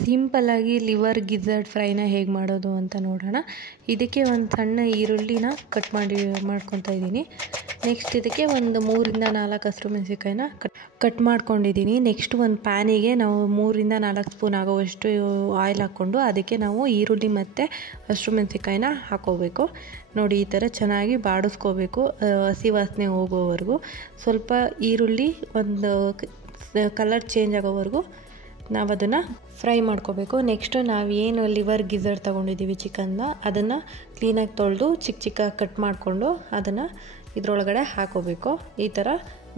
ಸಿಂಪಲ್ಲಾಗಿ ಲಿವರ್ ಗಿಝರ್ಡ್ ಫ್ರೈನ ಹೇಗೆ ಮಾಡೋದು ಅಂತ ನೋಡೋಣ. ಇದಕ್ಕೆ ಒಂದು ಸಣ್ಣ ಈರುಳ್ಳಿನ ಮಾಡ್ಕೊತಾ ಇದ್ದೀನಿ. ನೆಕ್ಸ್ಟ್ ಇದಕ್ಕೆ ಒಂದು 3ರಿಂದ 4 ಹಸಿಮೆಣಸಿನಕಾಯಿನ ಕಟ್ ಮಾಡ್ಕೊಂಡಿದ್ದೀನಿ. ನೆಕ್ಸ್ಟ್ ಒಂದು ಪ್ಯಾನಿಗೆ ನಾವು 3ರಿಂದ 4 ಸ್ಪೂನ್ ಆಗೋವಷ್ಟು ಆಯಿಲ್ ಹಾಕ್ಕೊಂಡು ಅದಕ್ಕೆ ನಾವು ಈರುಳ್ಳಿ ಮತ್ತು ಹಸಿಮೆಣಸಿನಕಾಯಿನ ಹಾಕ್ಕೋಬೇಕು. ನೋಡಿ, ಈ ಥರ ಚೆನ್ನಾಗಿ ಬಾಡಿಸ್ಕೋಬೇಕು, ಹಸಿ ವಾಸನೆ ಹೋಗೋವರೆಗೂ. ಸ್ವಲ್ಪ ಈರುಳ್ಳಿ ಒಂದು ಕಲರ್ ಚೇಂಜ್ ಆಗೋವರೆಗೂ ನಾವು ಅದನ್ನು ಫ್ರೈ ಮಾಡ್ಕೋಬೇಕು. ನೆಕ್ಸ್ಟ್ ನಾವೇನು ಲಿವರ್ ಗಿಝರ್ಡ್ ತೊಗೊಂಡಿದ್ದೀವಿ ಚಿಕನ್ನ, ಅದನ್ನು ಕ್ಲೀನಾಗಿ ತೊಳೆದು ಚಿಕ್ಕ ಕಟ್ ಮಾಡಿಕೊಂಡು ಅದನ್ನು ಇದರೊಳಗಡೆ ಹಾಕೋಬೇಕು. ಈ ಥರ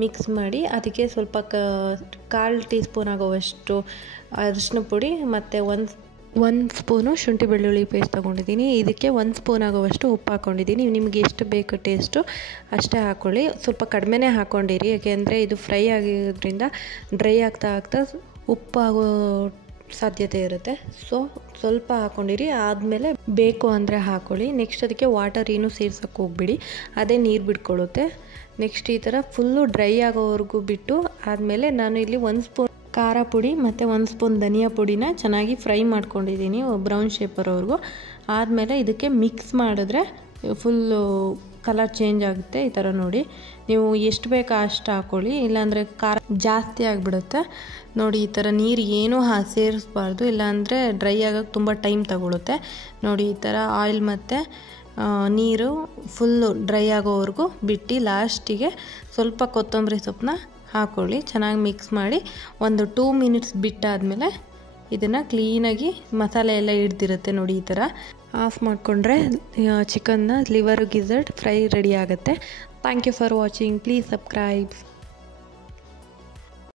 ಮಿಕ್ಸ್ ಮಾಡಿ ಅದಕ್ಕೆ ಸ್ವಲ್ಪ 1/4 ಟೀ ಸ್ಪೂನ್ ಆಗೋವಷ್ಟು ಅರಿಶಿನ ಪುಡಿ ಮತ್ತು ಒಂದು ಸ್ಪೂನು ಶುಂಠಿ ಬೆಳ್ಳುಳ್ಳಿ ಪೇಸ್ಟ್ ತೊಗೊಂಡಿದ್ದೀನಿ. ಇದಕ್ಕೆ 1 ಸ್ಪೂನ್ ಆಗೋವಷ್ಟು ಉಪ್ಪು ಹಾಕ್ಕೊಂಡಿದ್ದೀನಿ. ನಿಮಗೆ ಎಷ್ಟು ಬೇಕು ಟೇಸ್ಟು ಅಷ್ಟೇ ಹಾಕ್ಕೊಳ್ಳಿ. ಸ್ವಲ್ಪ ಕಡಿಮೆನೇ ಹಾಕ್ಕೊಂಡಿರಿ, ಯಾಕೆಂದರೆ ಇದು ಫ್ರೈ ಆಗಿರೋದ್ರಿಂದ ಡ್ರೈ ಆಗ್ತಾ ಉಪ್ಪಾಗೋ ಸಾಧ್ಯತೆ ಇರುತ್ತೆ. ಸೊ ಸ್ವಲ್ಪ ಹಾಕ್ಕೊಂಡಿರಿ, ಆದಮೇಲೆ ಬೇಕು ಅಂದರೆ ಹಾಕ್ಕೊಳ್ಳಿ. ನೆಕ್ಸ್ಟ್ ಅದಕ್ಕೆ ವಾಟರ್ ಏನೂ ಸೇರ್ಸೋಕ್ಕೆ ಹೋಗ್ಬಿಡಿ, ಅದೇ ನೀರು ಬಿಟ್ಕೊಳ್ಳುತ್ತೆ. ನೆಕ್ಸ್ಟ್ ಈ ಥರ ಫುಲ್ಲು ಡ್ರೈ ಆಗೋವರೆಗೂ ಬಿಟ್ಟು ಆದಮೇಲೆ ನಾನು ಇಲ್ಲಿ 1 ಸ್ಪೂನ್ ಖಾರ ಪುಡಿ ಮತ್ತು 1 ಸ್ಪೂನ್ ಧನಿಯಾ ಪುಡಿನ ಚೆನ್ನಾಗಿ ಫ್ರೈ ಮಾಡ್ಕೊಂಡಿದ್ದೀನಿ ಬ್ರೌನ್ ಶೇಪ್ ಬರೋವರೆಗೂ. ಆದಮೇಲೆ ಇದಕ್ಕೆ ಮಿಕ್ಸ್ ಮಾಡಿದ್ರೆ ಫುಲ್ಲು ಕಲರ್ ಚೇಂಜ್ ಆಗುತ್ತೆ. ಈ ಥರ ನೋಡಿ, ನೀವು ಎಷ್ಟು ಬೇಕೋ ಅಷ್ಟು ಹಾಕ್ಕೊಳ್ಳಿ, ಇಲ್ಲಾಂದರೆ ಖಾರ ಜಾಸ್ತಿ ಆಗಿಬಿಡುತ್ತೆ. ನೋಡಿ, ಈ ಥರ ನೀರು ಏನೂ ಸೇರಿಸ್ಬಾರ್ದು, ಇಲ್ಲಾಂದರೆ ಡ್ರೈ ಆಗೋಕ್ಕೆ ತುಂಬ ಟೈಮ್ ತಗೊಳುತ್ತೆ. ನೋಡಿ, ಈ ಥರ ಆಯಿಲ್ ಮತ್ತು ನೀರು ಫುಲ್ಲು ಡ್ರೈ ಆಗೋವರೆಗೂ ಬಿಟ್ಟು ಲಾಸ್ಟಿಗೆ ಸ್ವಲ್ಪ ಕೊತ್ತಂಬರಿ ಸೊಪ್ಪನ್ನ ಹಾಕ್ಕೊಳ್ಳಿ. ಚೆನ್ನಾಗಿ ಮಿಕ್ಸ್ ಮಾಡಿ ಒಂದು 2 ಮಿನಿಟ್ಸ್ ಬಿಟ್ಟಾದಮೇಲೆ ಇದನ್ನು ಕ್ಲೀನಾಗಿ ಮಸಾಲೆ ಎಲ್ಲ ಹಿಡ್ದಿರುತ್ತೆ. ನೋಡಿ, ಈ ಥರ ಆಫ್ ಮಾಡಿಕೊಂಡ್ರೆ ಚಿಕನ್ನ ಲಿವರ್ ಗಿಝರ್ಡ್ ಫ್ರೈ ರೆಡಿ ಆಗುತ್ತೆ. Thank you for watching. Please subscribe.